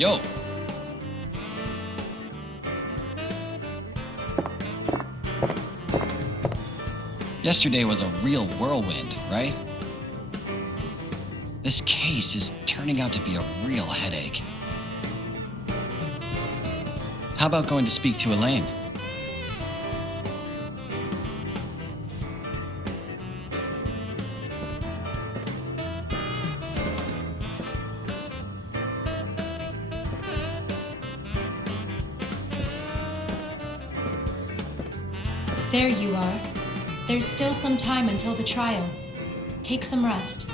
Yo! Yesterday was a real whirlwind, right? This case is turning out to be a real headache. How about going to speak to Elaine? There you are. There's still some time until the trial. Take some rest.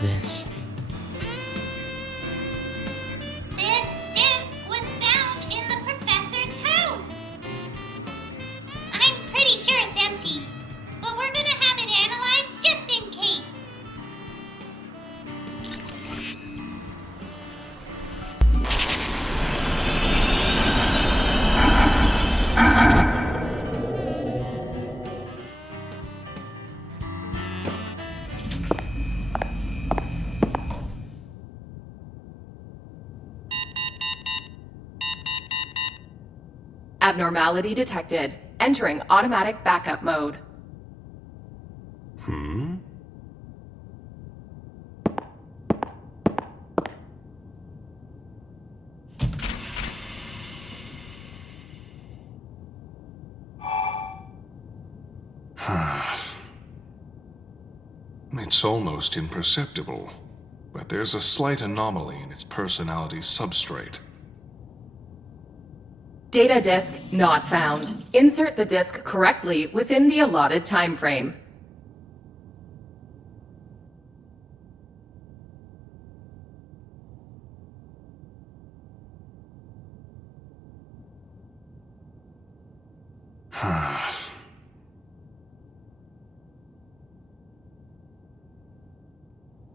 This. This disc was found in the professor's house. I'm pretty sure it's empty, but we're gonna have it analyzed just in case. Abnormality detected. Entering automatic backup mode. It's almost imperceptible, but there's a slight anomaly in its personality's substrate. Data disk not found. Insert the disk correctly within the allotted time frame.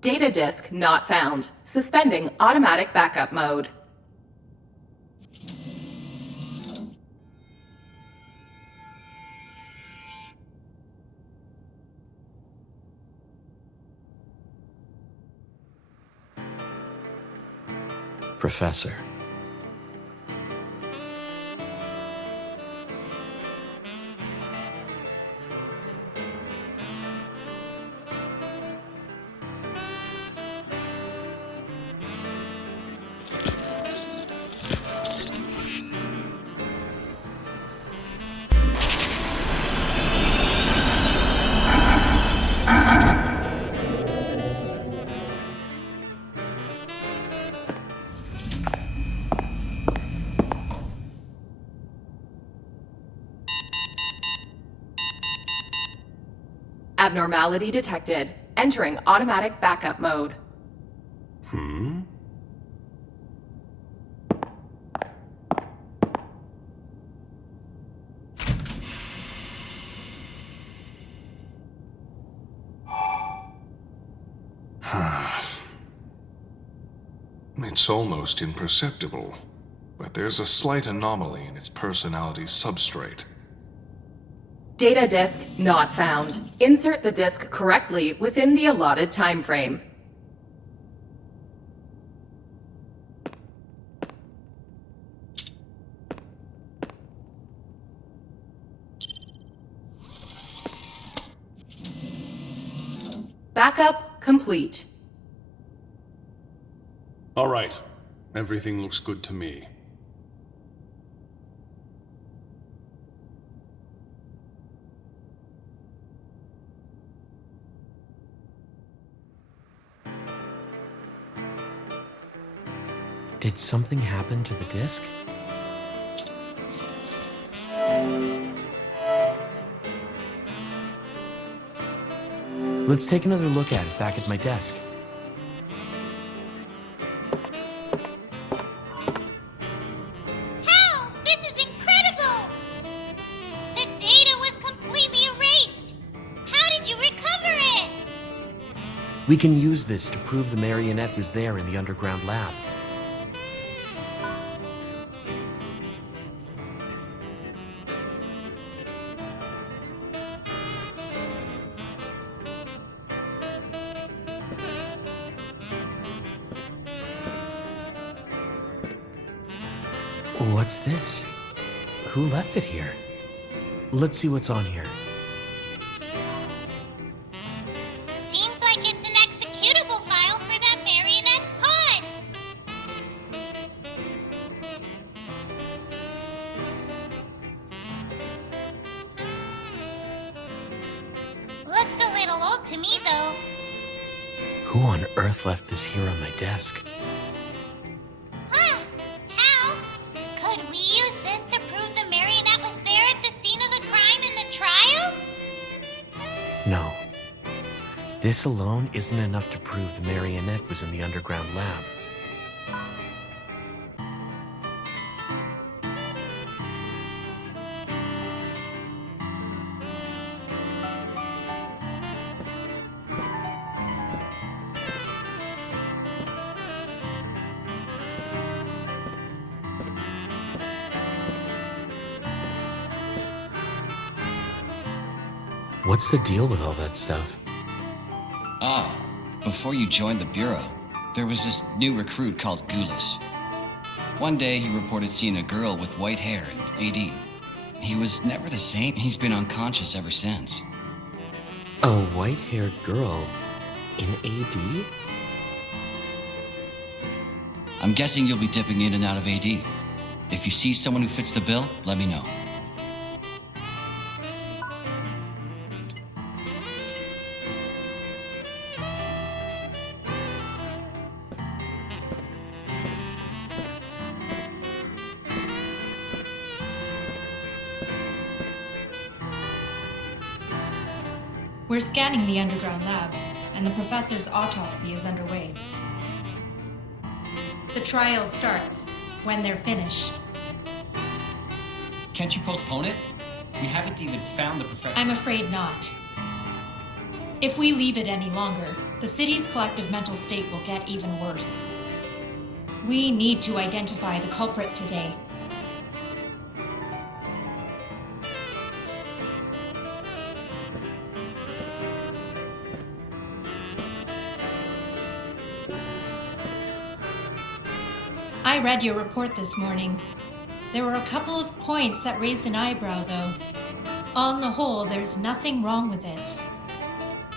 Data disk not found. Suspending automatic backup mode. Professor. Abnormality detected. Entering automatic backup mode. It's almost imperceptible, but there's a slight anomaly in its personality's substrate. Data disk not found. Insert the disk correctly within the allotted time frame. Backup complete. All right. Everything looks good to me. Did something happen to the disc? Let's take another look at it back at my desk. Hal, this is incredible! We can use this to prove the marionette was there in the underground lab. What's this? Who left it here? Let's see what's on here. Seems like it's an executable file for that marionette's pod. Looks a little old to me, though. Who on earth left this here on my desk? Huh? How? Could we use this to prove the marionette was there at the scene of the crime in the trial? No. This alone isn't enough to prove the marionette was in the underground lab. What's the deal with all that stuff? Ah, before you joined the Bureau, there was this new recruit called Gulas. One day he reported seeing a girl with white hair and AD. He was never the same. He's been unconscious ever since. A white-haired girl in AD? I'm guessing you'll be dipping in and out of AD. If you see someone who fits the bill, let me know. We're scanning the underground lab, and the professor's autopsy is underway. The trial starts when they're finished. Can't you postpone it? We haven't even found the professor. I'm afraid not. If we leave it any longer, the city's collective mental state will get even worse. We need to identify the culprit today. I read your report this morning. There were a couple of points that raised an eyebrow, though. On the whole, there's nothing wrong with it.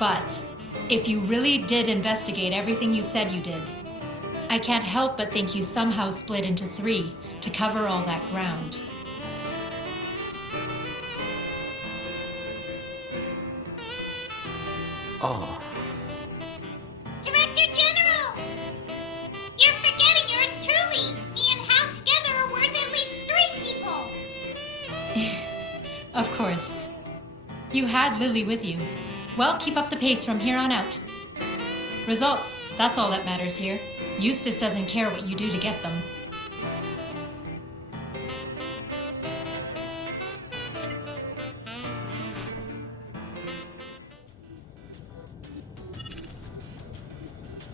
But if you really did investigate everything you said you did, I can't help but think you somehow split into three to cover all that ground. Oh. Director General! You're forgetting yours truly. Me and Hal together are worth at least 3 people. Of course. You had Lily with you. Well, keep up the pace from here on out. Results, that's all that matters here. Eustace doesn't care what you do to get them.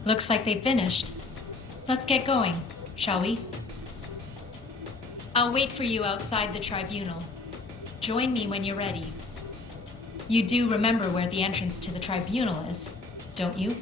Looks like they've finished. Let's get going, shall we? I'll wait for you outside the tribunal. Join me when you're ready. You do remember where the entrance to the tribunal is, don't you?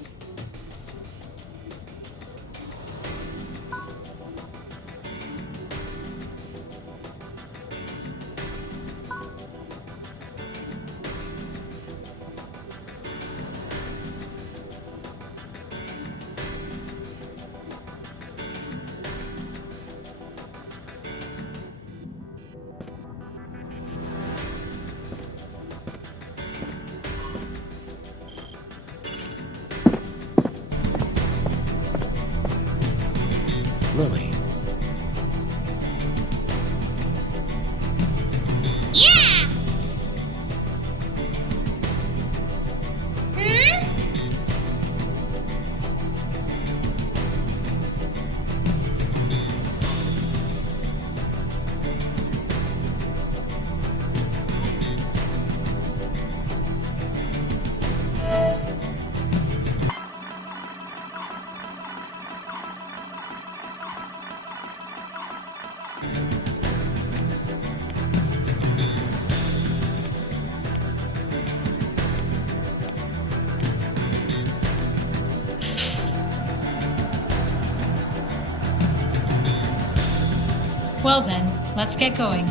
Well then, let's get going.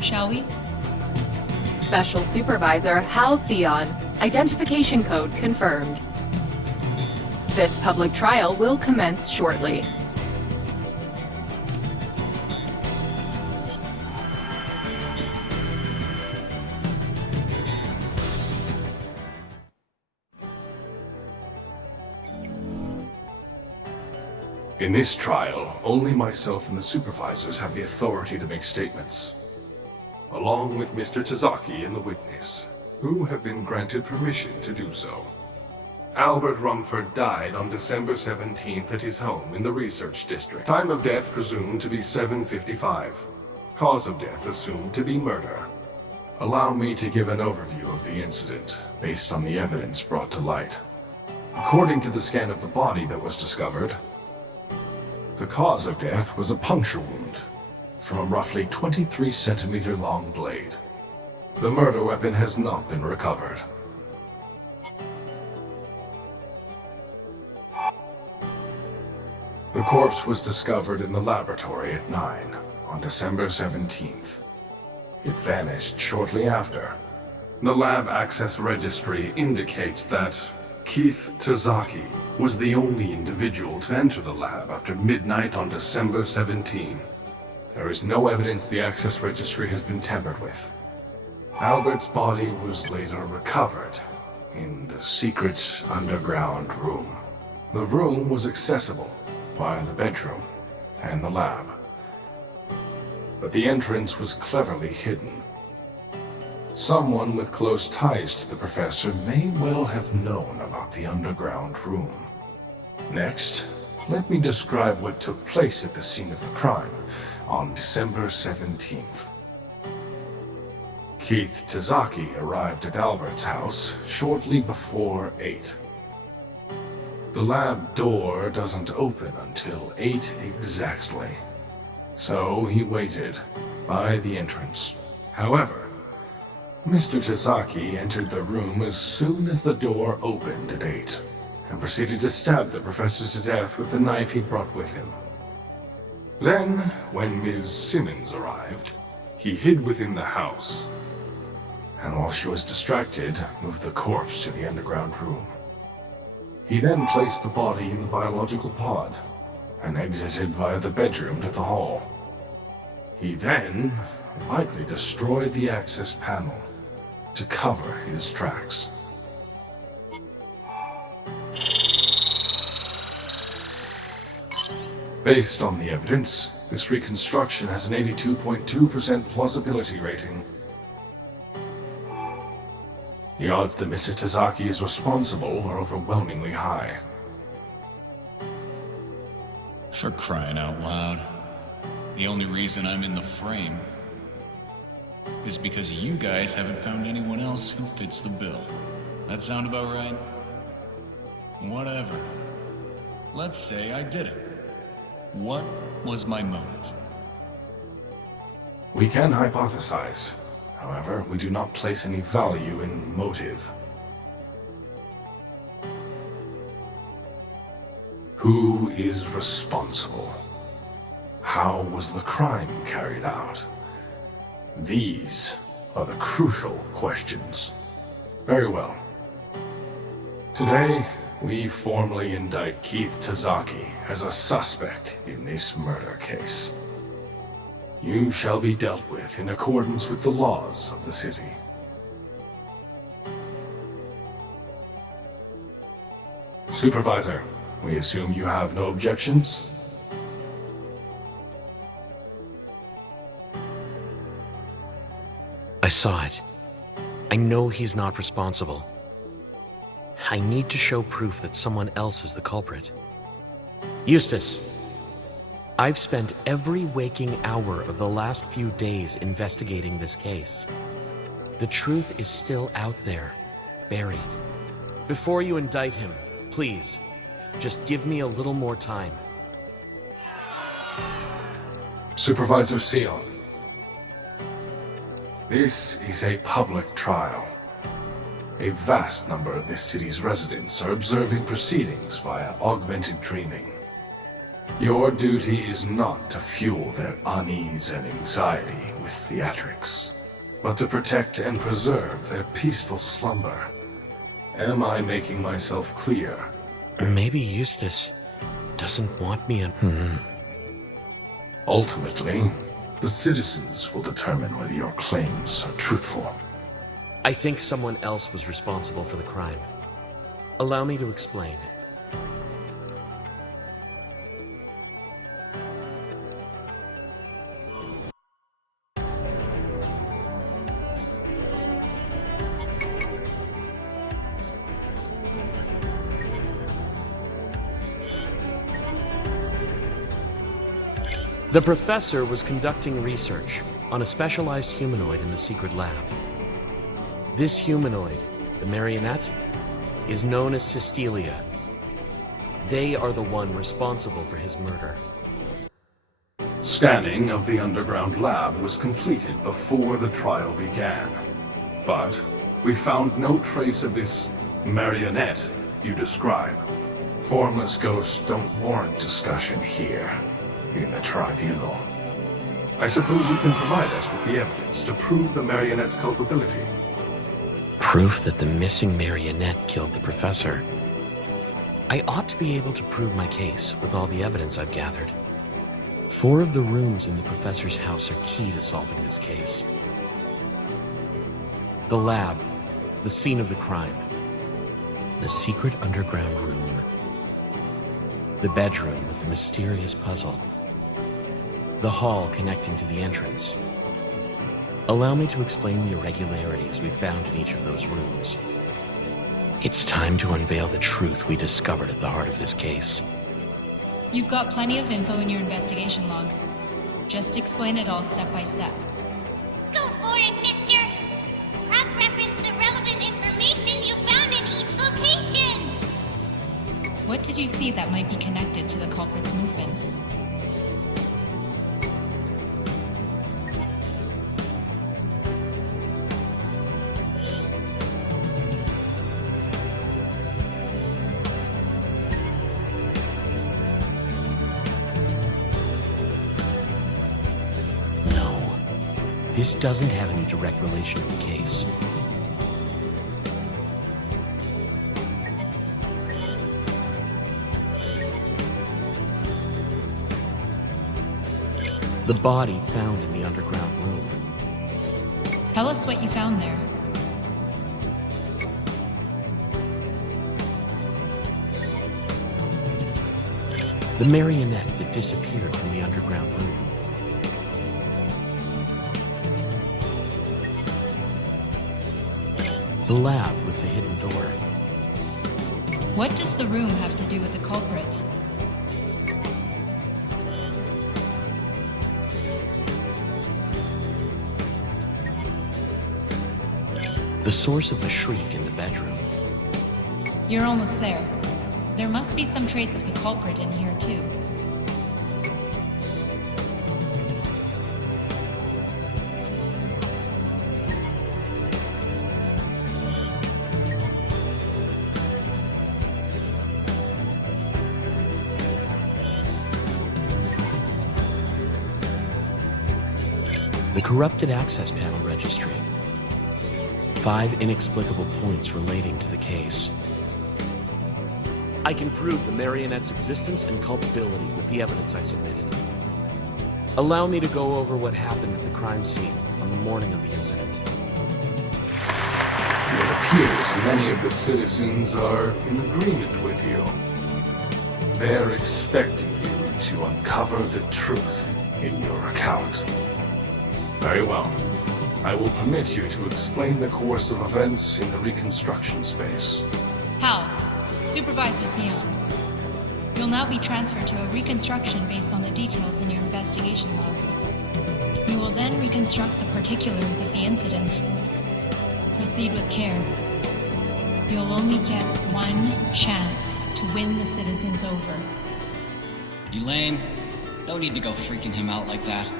Shall we? Special Supervisor Hal Sion. Identification code confirmed. This public trial will commence shortly. In this trial, only myself and the supervisors have the authority to make statements, along with Mr. Tazaki and the witness, who have been granted permission to do so. Albert Rumford died on December 17th at his home in the Research District. Time of death presumed to be 7:55. Cause of death assumed to be murder. Allow me to give an overview of the incident, based on the evidence brought to light. According to the scan of the body that was discovered, the cause of death was a puncture wound from a roughly 23-centimeter long blade. The murder weapon has not been recovered. The corpse was discovered in the laboratory at 9 on December 17th. It vanished shortly after. The lab access registry indicates that Keith Tazaki was the only individual to enter the lab after midnight on December 17. There is no evidence the access registry has been tampered with. Albert's body was later recovered in the secret underground room. The room was accessible via the bedroom and the lab, but the entrance was cleverly hidden. Someone with close ties to the professor may well have known about the underground room. Next, let me describe what took place at the scene of the crime on December 17th. Keith Tazaki arrived at Albert's house shortly before 8. The lab door doesn't open until 8 exactly, so he waited by the entrance. However, Mr. Tazaki entered the room as soon as the door opened at 8, and proceeded to stab the professor to death with the knife he brought with him. Then, when Ms. Simmons arrived, he hid within the house, and while she was distracted, moved the corpse to the underground room. He then placed the body in the biological pod, and exited via the bedroom to the hall. He then likely destroyed the access panel to cover his tracks. Based on the evidence, this reconstruction has an 82.2% plausibility rating. The odds that Mr. Tazaki is responsible are overwhelmingly high. For crying out loud. The only reason I'm in the frame is because you guys haven't found anyone else who fits the bill. That sound about right? Whatever. Let's say I did it. What was my motive? We can hypothesize. However, we do not place any value in motive. Who is responsible? How was the crime carried out? These are the crucial questions. Very well. Today, we formally indict Keith Tazaki as a suspect in this murder case. You shall be dealt with in accordance with the laws of the city. Supervisor, we assume you have no objections? I saw it. I know he's not responsible. I need to show proof that someone else is the culprit. Eustace, I've spent every waking hour of the last few days investigating this case. The truth is still out there, buried. Before you indict him, please, just give me a little more time. Supervisor Sion. This is a public trial. A vast number of this city's residents are observing proceedings via augmented dreaming. Your duty is not to fuel their unease and anxiety with theatrics, but to protect and preserve their peaceful slumber. Am I making myself clear? Maybe Eustace doesn't want me in. Ultimately, the citizens will determine whether your claims are truthful. I think someone else was responsible for the crime. Allow me to explain. The professor was conducting research on a specialized humanoid in the secret lab. This humanoid, the marionette, is known as Cystelia. They are the one responsible for his murder. Scanning of the underground lab was completed before the trial began. But we found no trace of this marionette you describe. Formless ghosts don't warrant discussion here, in the tribunal. I suppose you can provide us with the evidence to prove the marionette's culpability. Proof that the missing marionette killed the professor. I ought to be able to prove my case with all the evidence I've gathered. 4 of the rooms in the professor's house are key to solving this case. The lab, the scene of the crime. The secret underground room. The bedroom with the mysterious puzzle. The hall connecting to the entrance. Allow me to explain the irregularities we found in each of those rooms. It's time to unveil the truth we discovered at the heart of this case. You've got plenty of info in your investigation log. Just explain it all step by step. Go for it, mister! Cross-reference the relevant information you found in each location! What did you see that might be connected to the culprit's movements? This doesn't have any direct relation to the case. The body found in the underground room. Tell us what you found there. The marionette that disappeared from the underground room. The lab with the hidden door. What does the room have to do with the culprit? The source of the shriek in the bedroom. You're almost there. There must be some trace of the culprit in here, too. The corrupted access panel registry. 5 inexplicable points relating to the case. I can prove the marionette's existence and culpability with the evidence I submitted. Allow me to go over what happened at the crime scene on the morning of the incident. It appears many of the citizens are in agreement with you. They're expecting you to uncover the truth in your account. Very well. I will permit you to explain the course of events in the reconstruction space. Hal, Supervisor Sion. You'll now be transferred to a reconstruction based on the details in your investigation log. You will then reconstruct the particulars of the incident. Proceed with care. You'll only get one chance to win the citizens over. Elaine, No need to go freaking him out like that.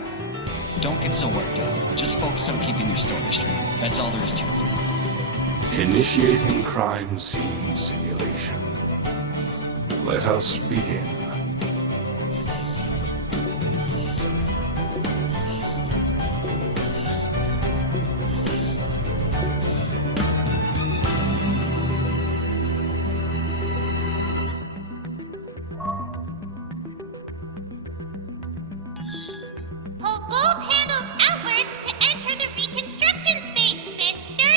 Don't get so worked up. Just focus on keeping your story straight. That's all there is to it. Initiating crime scene simulation. Let us begin. Pull both handles outwards to enter the reconstruction space, mister.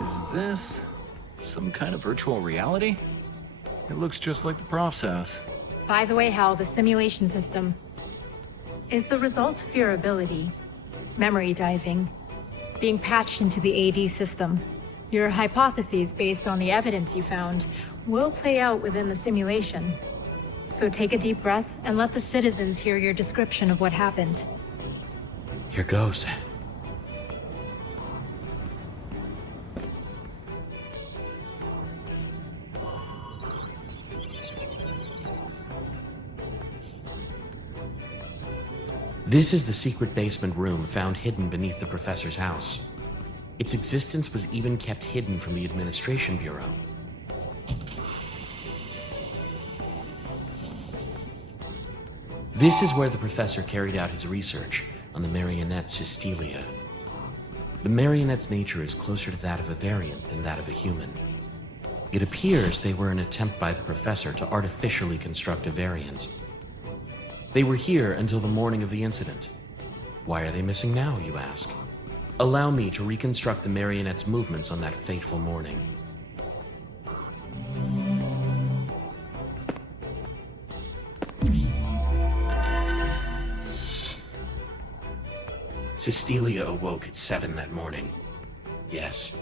Is this some kind of virtual reality? It looks just like the prof's house. By the way, Hal, the simulation system is the result of your ability, memory diving, being patched into the AD system. Your hypotheses based on the evidence you found will play out within the simulation. So take a deep breath and let the citizens hear your description of what happened. Here goes. This is the secret basement room found hidden beneath the professor's house. Its existence was even kept hidden from the Administration Bureau. This is where the professor carried out his research on the marionette Cystelia. The marionette's nature is closer to that of a variant than that of a human. It appears they were an attempt by the professor to artificially construct a variant. They were here until the morning of the incident. Why are they missing now, you ask? Allow me to reconstruct the marionette's movements on that fateful morning. Cystelia awoke at 7 that morning. Yes,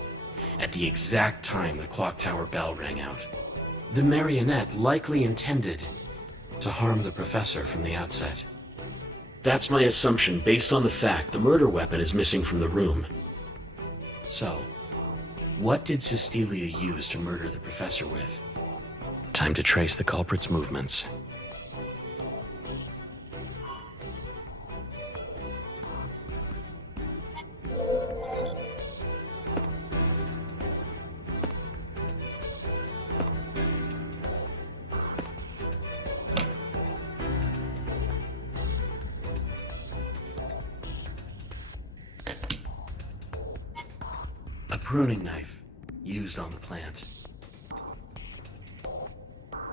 at the exact time the clock tower bell rang out. The marionette likely intended to harm the professor from the outset. That's my assumption based on the fact the murder weapon is missing from the room. So, what did Cystelia use to murder the professor with? Time to trace the culprit's movements. A pruning knife used on the plant.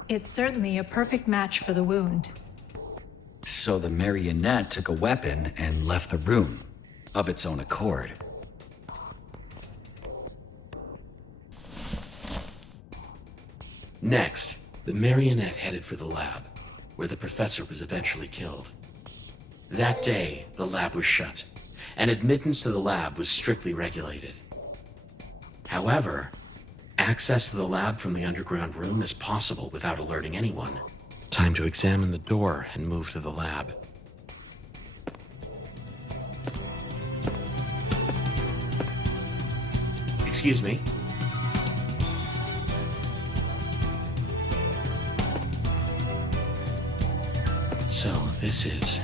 It's certainly a perfect match for the wound. So the marionette took a weapon and left the room of its own accord. Next, the marionette headed for the lab, where the professor was eventually killed. That day, the lab was shut, and admittance to the lab was strictly regulated. However, access to the lab from the underground room is possible without alerting anyone. Time to examine the door and move to the lab. Excuse me. So, this is...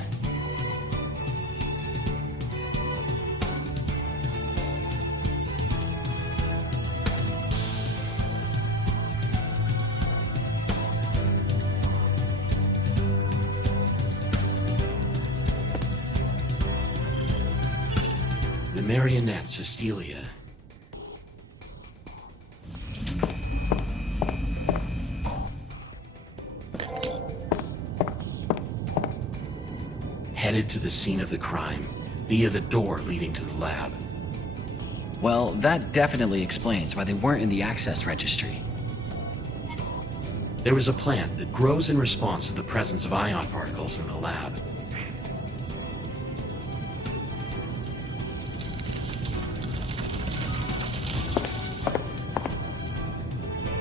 the marionette Cystelia. Headed to the scene of the crime via the door leading to the lab. Well, that definitely explains why they weren't in the access registry. There is a plant that grows in response to the presence of ion particles in the lab.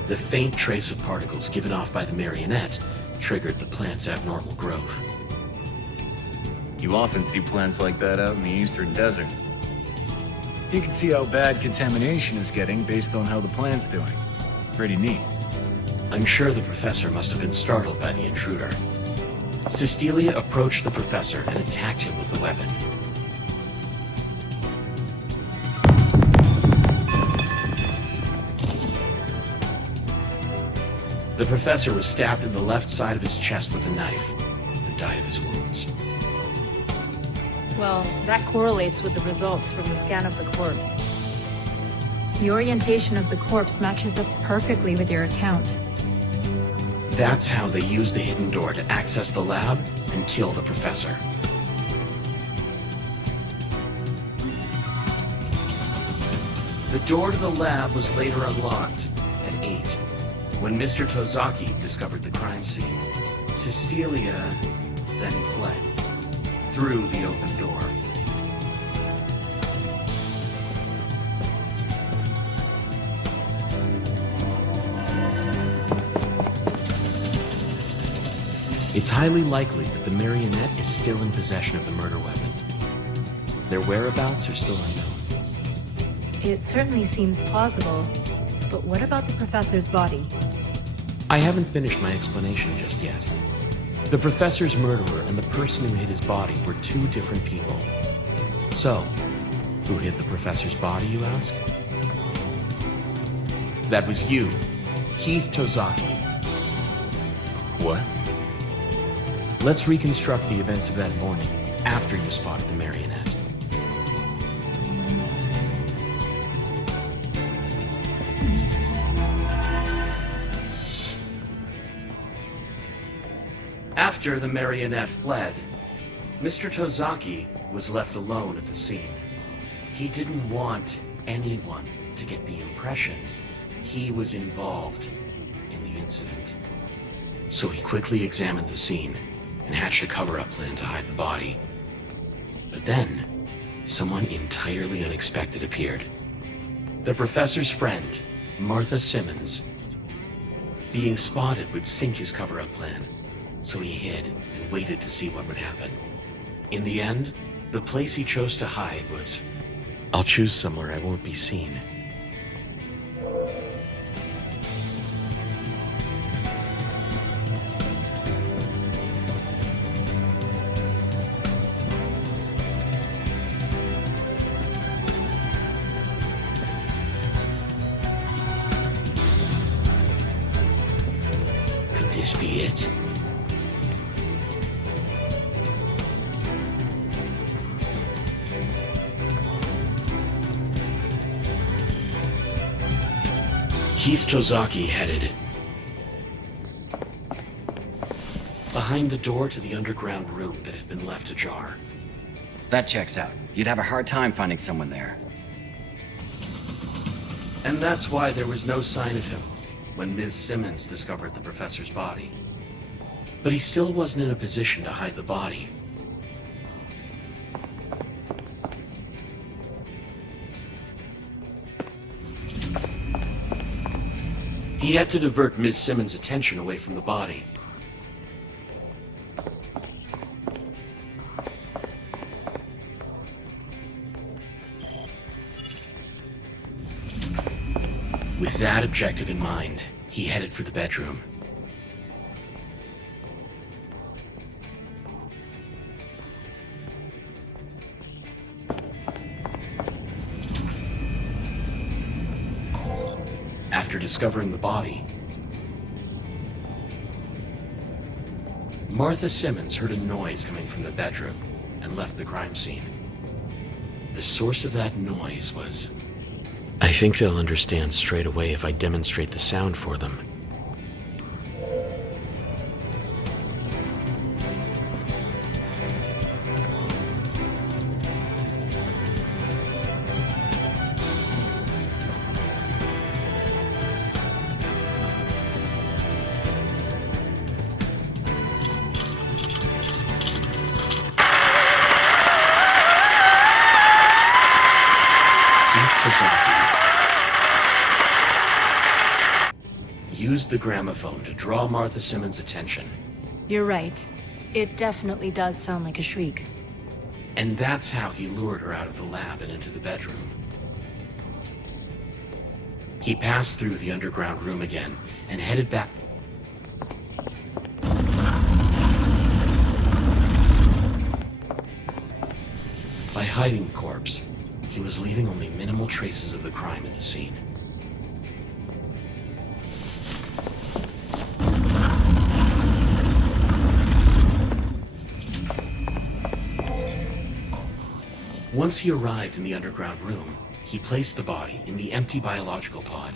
The faint trace of particles given off by the marionette triggered the plant's abnormal growth. You often see plants like that out in the eastern desert. You can see how bad contamination is getting based on how the plant's doing. Pretty neat. I'm sure the professor must have been startled by the intruder. Cystelia approached the professor and attacked him with the weapon. The professor was stabbed in the left side of his chest with a knife and died of his wounds. Well, that correlates with the results from the scan of the corpse. The orientation of the corpse matches up perfectly with your account. That's how they used the hidden door to access the lab and kill the professor. The door to the lab was later unlocked at 8, when Mr. Tozaki discovered the crime scene. Cystelia then fled through the open door. It's highly likely that the marionette is still in possession of the murder weapon. Their whereabouts are still unknown. It certainly seems plausible, but what about the professor's body? I haven't finished my explanation just yet. The professor's murderer and the person who hid his body were two different people. So, who hid the professor's body, you ask? That was you, Keith Tozaki. What? Let's reconstruct the events of that morning, after you spotted the marionette. After the marionette fled, Mr. Tozaki was left alone at the scene. He didn't want anyone to get the impression he was involved in the incident. So he quickly examined the scene and hatched a cover-up plan to hide the body. But then, someone entirely unexpected appeared. The professor's friend, Martha Simmons. Being spotted would sink his cover-up plan, so he hid and waited to see what would happen. In the end, the place he chose to hide was... I'll choose somewhere I won't be seen. Could this be it? Keith Tozaki headed behind the door to the underground room that had been left ajar. That checks out. You'd have a hard time finding someone there. And that's why there was no sign of him when Ms. Simmons discovered the professor's body. But he still wasn't in a position to hide the body. He had to divert Ms. Simmons' attention away from the body. With that objective in mind, he headed for the bedroom. After discovering the body, Martha Simmons heard a noise coming from the bedroom and left the crime scene. The source of that noise was... I think they'll understand straight away if I demonstrate the sound for them. Used the gramophone to draw Martha Simmons' attention. You're right. It definitely does sound like a shriek. And that's how he lured her out of the lab and into the bedroom. He passed through the underground room again and headed back. By hiding the corpse, he was leaving only minimal traces of the crime at the scene. Once he arrived in the underground room, he placed the body in the empty biological pod.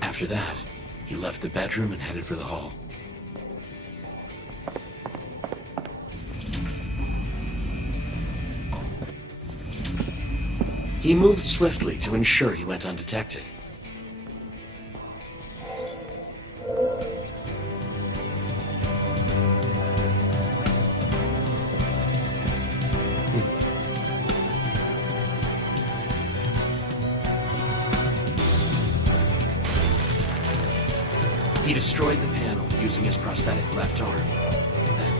After that, he left the bedroom and headed for the hall. He moved swiftly to ensure he went undetected. He destroyed the panel using his prosthetic left arm. Then,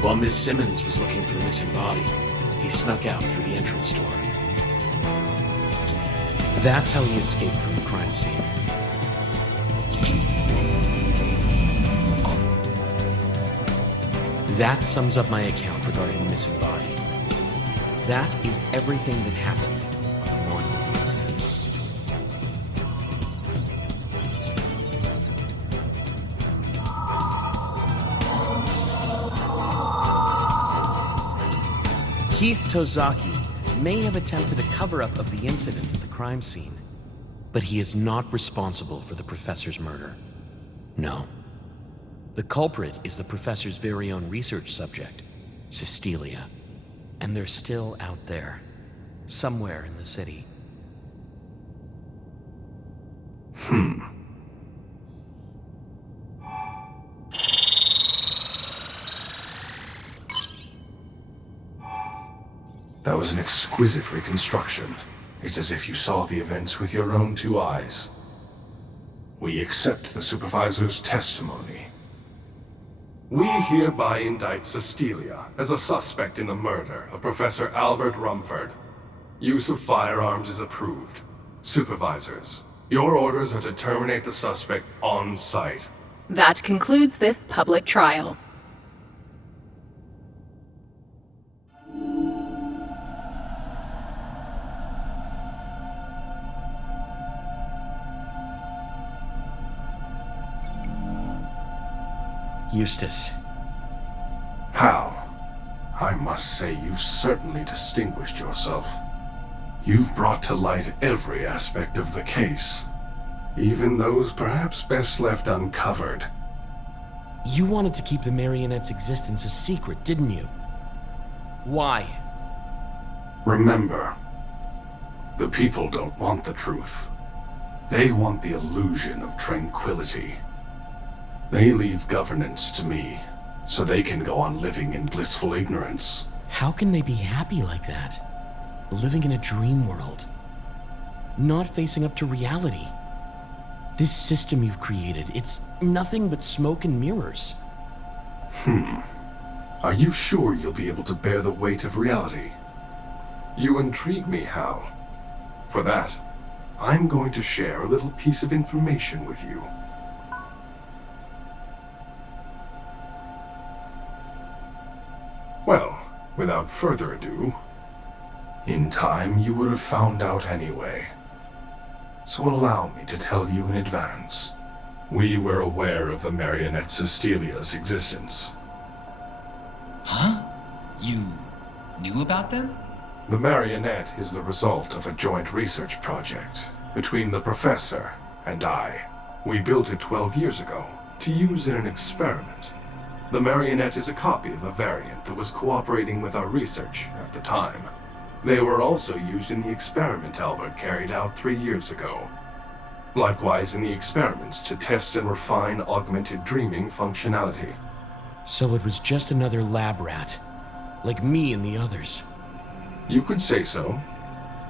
while Ms. Simmons was looking for the missing body, he snuck out through the entrance door. That's how he escaped from the crime scene. That sums up my account regarding the missing body. That is everything that happened on the morning of the incident. Keith Tozaki may have attempted a cover-up of the incident at the crime scene, but he is not responsible for the professor's murder. No. The culprit is the professor's very own research subject, Cystelia, and they're still out there, somewhere in the city. That was an exquisite reconstruction. It's as if you saw the events with your own two eyes. We accept the supervisor's testimony. We hereby indict Cystelia as a suspect in the murder of Professor Albert Rumford. Use of firearms is approved. Supervisors, your orders are to terminate the suspect on site. That concludes this public trial. Eustace. How? I must say you've certainly distinguished yourself. You've brought to light every aspect of the case, even those perhaps best left uncovered. You wanted to keep the Marionette's existence a secret, didn't you? Why? Remember, the people don't want the truth. They want the illusion of tranquility. They leave governance to me, so they can go on living in blissful ignorance. How can they be happy like that? Living in a dream world. Not facing up to reality. This system you've created, it's nothing but smoke and mirrors. Are you sure you'll be able to bear the weight of reality? You intrigue me, Hal. For that, I'm going to share a little piece of information with you. Well, without further ado, in time you would have found out anyway. So allow me to tell you in advance. We were aware of the marionette Cystelia's existence. Huh? You knew about them? The marionette is the result of a joint research project. between the professor and I. We built it 12 years ago to use in an experiment. The marionette is a copy of a variant that was cooperating with our research at the time. They were also used in the experiment Albert carried out 3 years ago. Likewise in the experiments to test and refine augmented dreaming functionality. So it was just another lab rat, like me and the others. You could say so.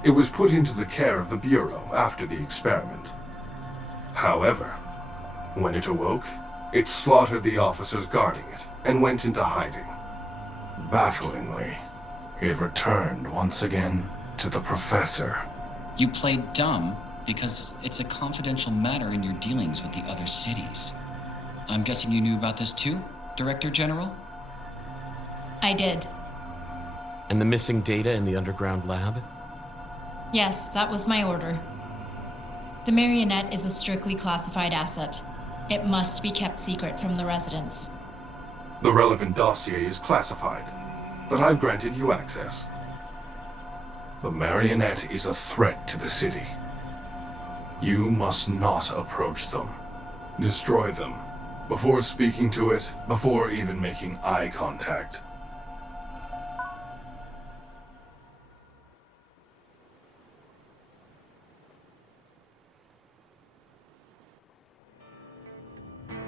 It was put into the care of the Bureau after the experiment. However, when it awoke, it slaughtered the officers guarding it and went into hiding. Bafflingly, it returned once again to the professor. You played dumb because it's a confidential matter in your dealings with the other cities. I'm guessing you knew about this too, Director General? I did. And the missing data in the underground lab? Yes, that was my order. The marionette is a strictly classified asset. It must be kept secret from the residents. The relevant dossier is classified, but I've granted you access. The marionette is a threat to the city. You must not approach them. Destroy them, before speaking to it, before even making eye contact.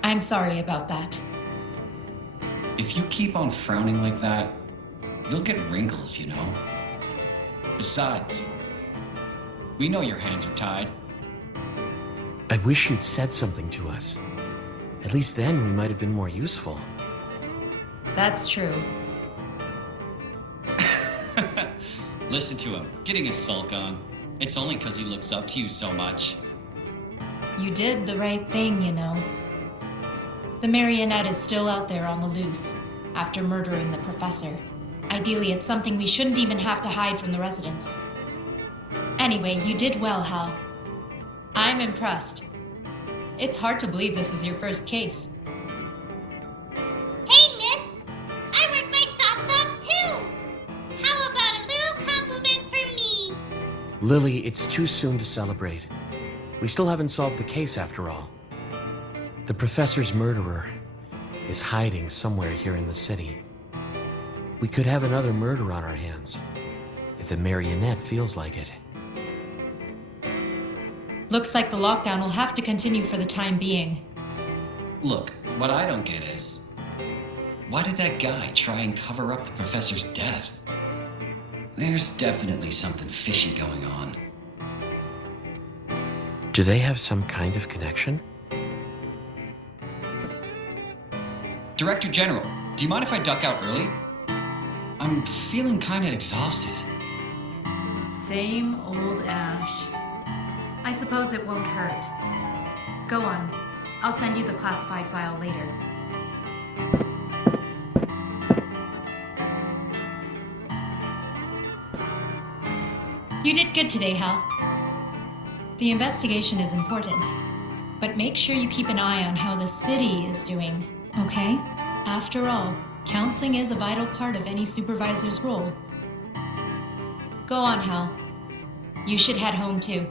I'm sorry about that. If you keep on frowning like that, you'll get wrinkles, you know? Besides, we know your hands are tied. I wish you'd said something to us. At least then we might have been more useful. That's true. Listen to him, getting his sulk on. It's only because he looks up to you so much. You did the right thing, you know. The marionette is still out there on the loose, after murdering the professor. Ideally, it's something we shouldn't even have to hide from the residents. Anyway, you did well, Hal. I'm impressed. It's hard to believe this is your first case. Hey, miss! I worked my socks off too! How about a little compliment for me? Lily, it's too soon to celebrate. We still haven't solved the case after all. The professor's murderer is hiding somewhere here in the city. We could have another murder on our hands, if the marionette feels like it. Looks like the lockdown will have to continue for the time being. Look, what I don't get is, why did that guy try and cover up the professor's death? There's definitely something fishy going on. Do they have some kind of connection? Director General, do you mind if I duck out early? I'm feeling kinda exhausted. Same old Ash. I suppose it won't hurt. Go on. I'll send you the classified file later. You did good today, Hal. The investigation is important, but make sure you keep an eye on how the city is doing, okay? After all, counseling is a vital part of any supervisor's role. Go on, Hal. You should head home too.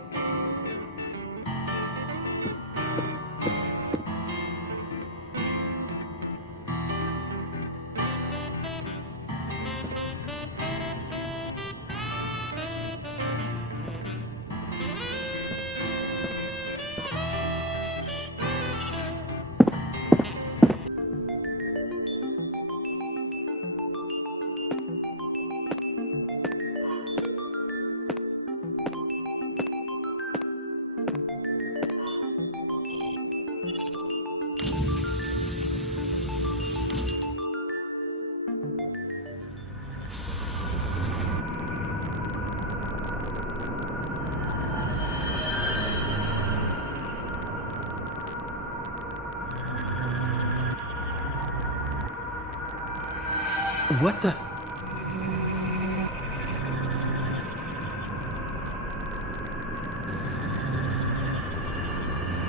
What the?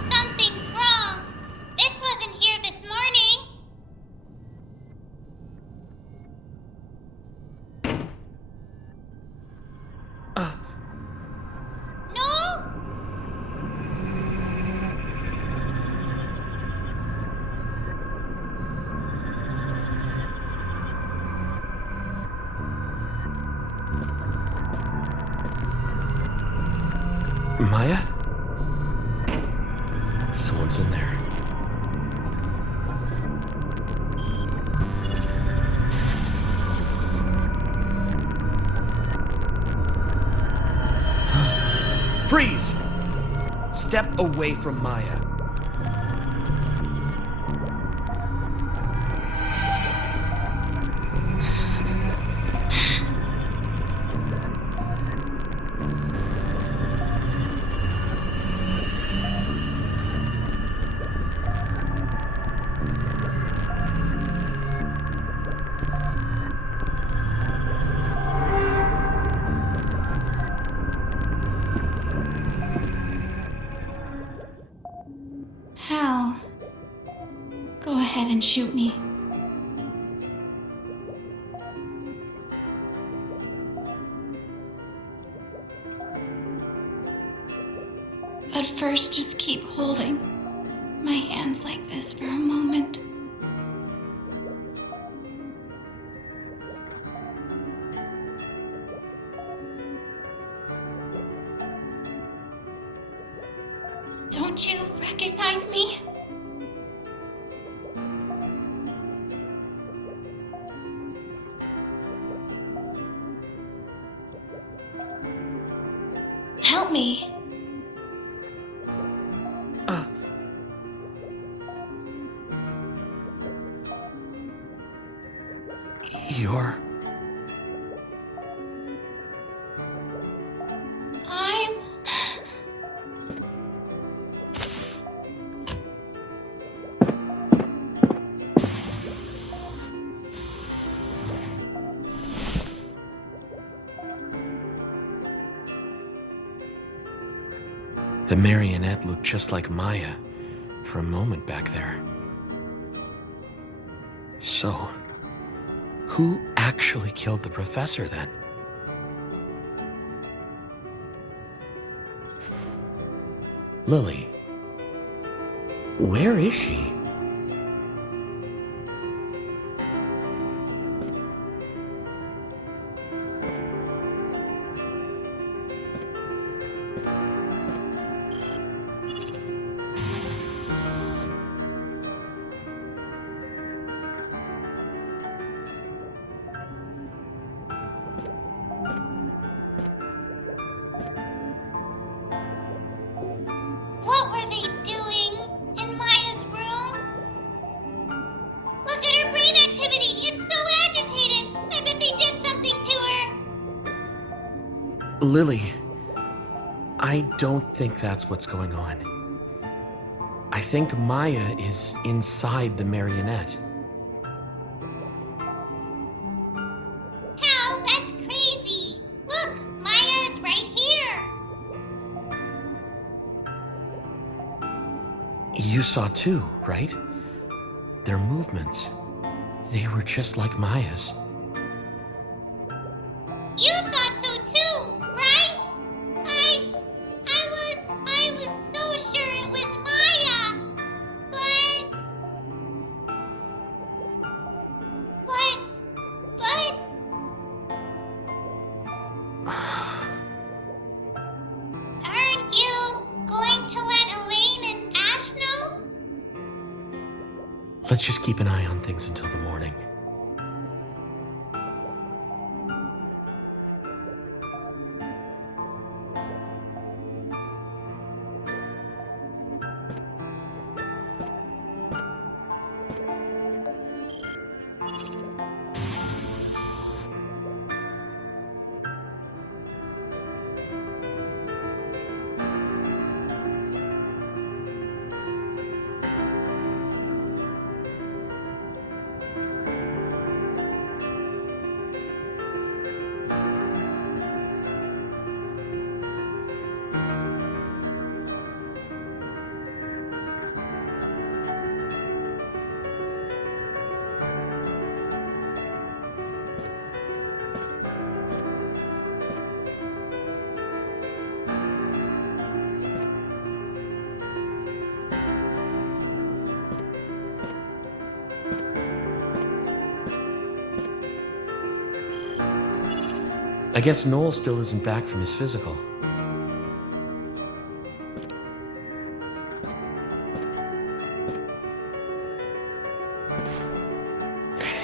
Something's wrong. This wasn't here this morning. No? Maya? Someone's in there. Freeze! Step away from Maya. Hal, go ahead and shoot me. But first, just keep holding my hands like this for a moment. Don't you recognize me? Help me. You're... I'm... The marionette looked just like Maya for a moment back there. So, who actually killed the professor then? Lily, where is she? What were they doing in Maya's room? Look at her brain activity. It's so agitated. I bet they did something to her. Lily, I don't think that's what's going on. I think Maya is inside the marionette. Hal, that's crazy. Look, Maya is right here. You saw too, right? Their movements. They were just like Maya's. You thought so too, right? I was so sure it was Maya. But... Aren't you going to let Elaine and Ash know? Let's just keep an eye on things until the morning. I guess Noel still isn't back from his physical.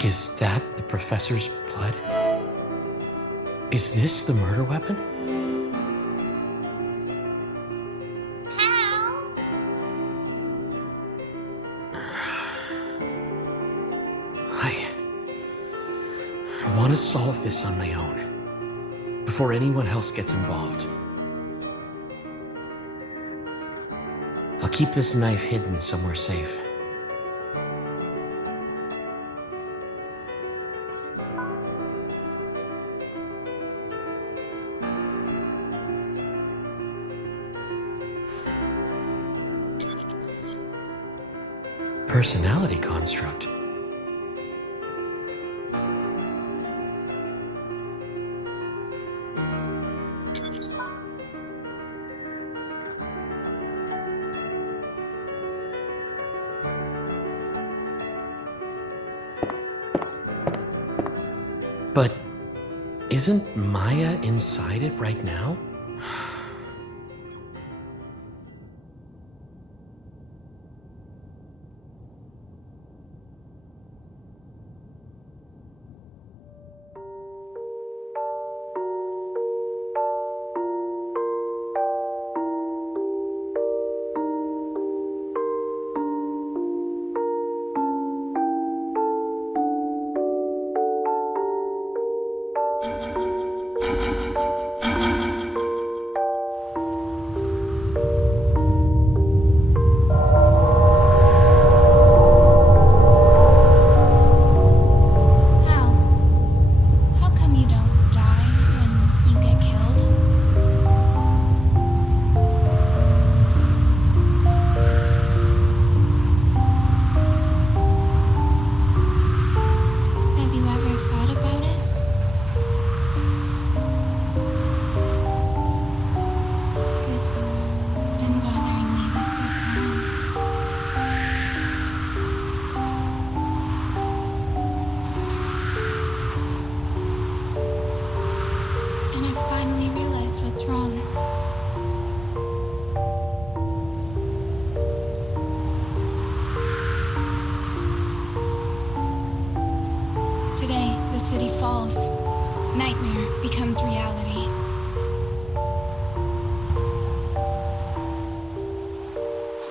Is that the professor's blood? Is this the murder weapon? Hal? I want to solve this on my own, before anyone else gets involved. I'll keep this knife hidden somewhere safe. Personality construct. But isn't Maya inside it right now? Hal, how come you don't die when you get killed? Have you ever thought about it? It's been bothering me this whole time. And I finally realized what's wrong. Today, the city falls. Nightmare becomes reality.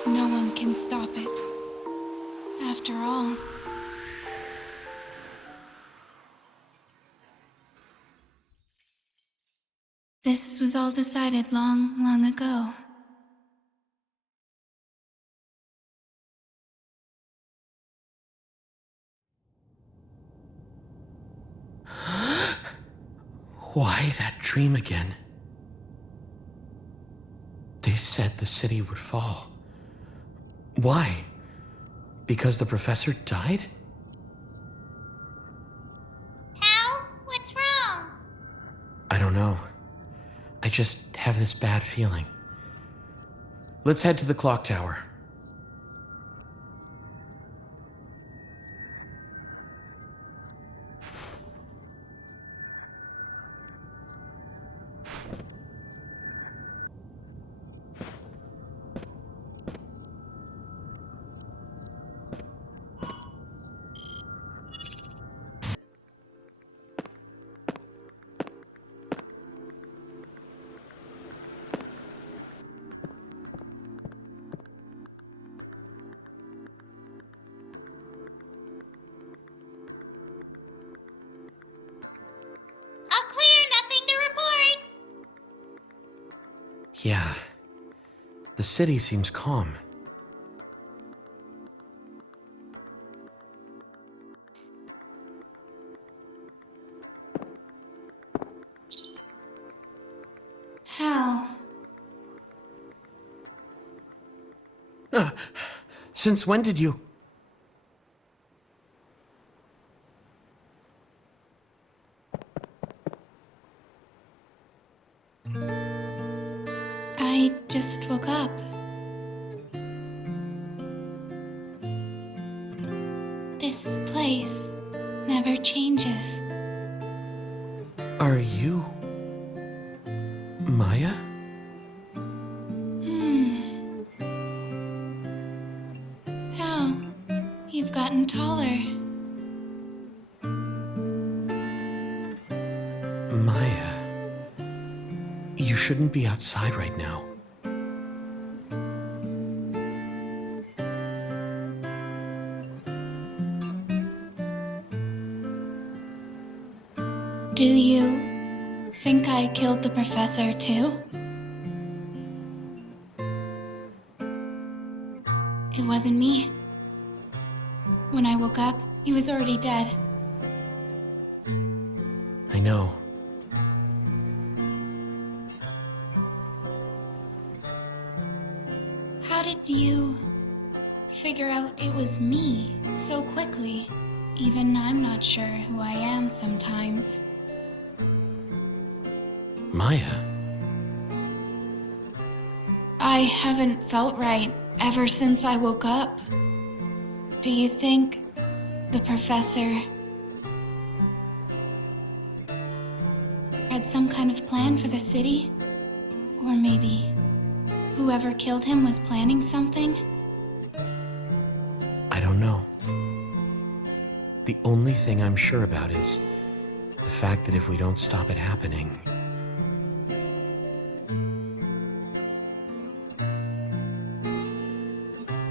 No one can stop it. After all. This was all decided long, long ago. Why that dream again? They said the city would fall. Why? Because the professor died? Hal, what's wrong? I don't know. I just have this bad feeling. Let's head to the clock tower. All clear, nothing to report. Yeah. The city seems calm. Hal, Since when did you... I just woke up. This place never changes. Are you... Maya? Hal, you've gotten taller. shouldn't be outside right now. Do you think I killed the professor too? It wasn't me. When I woke up, he was already dead. I know. How did you figure out it was me so quickly? Even I'm not sure who I am sometimes. Maya. I haven't felt right ever since I woke up. Do you think the professor had some kind of plan for the city? Or maybe whoever killed him was planning something? I don't know. The only thing I'm sure about is the fact that if we don't stop it happening,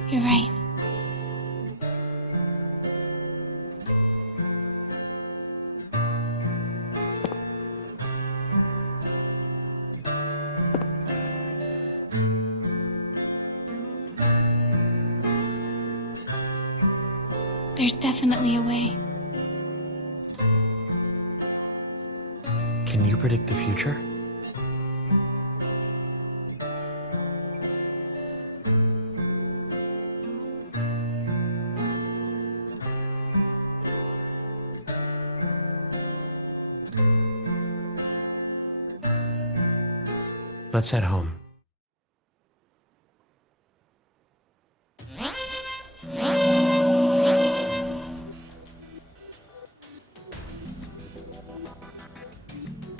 you're right. There's definitely a way. can you predict the future? Let's head home.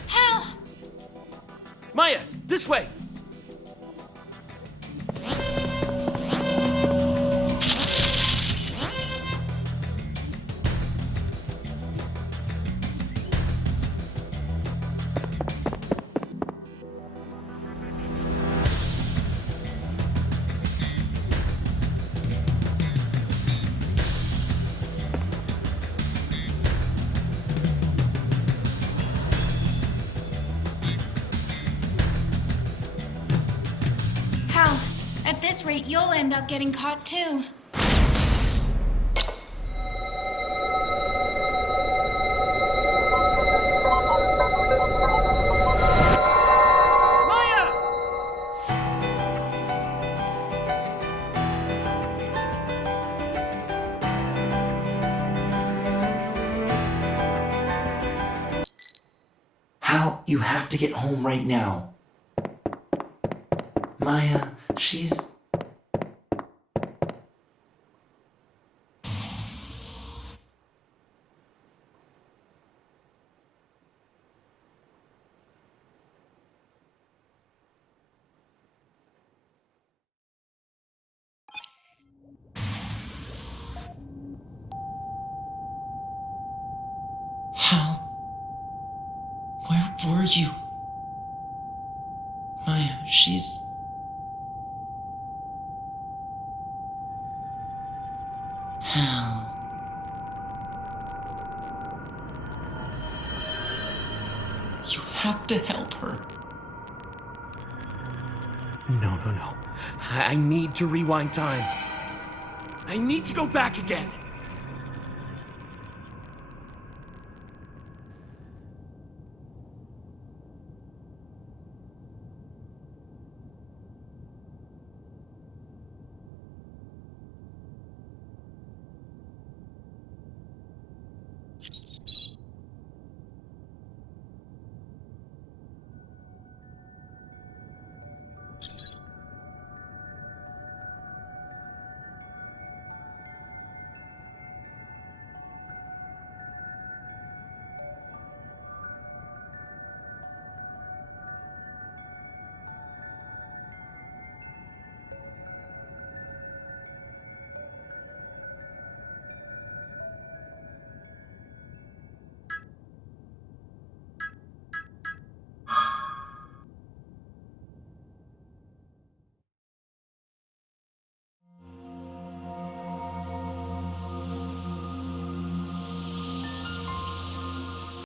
Hal! Maya, this way! Hal, at this rate, you'll end up getting caught too. Maya! Hal, you have to get home right now. Maya, she's... Hal, where were you? Maya, she's... Hal... You have to help her. No. I need to rewind time. I need to go back again.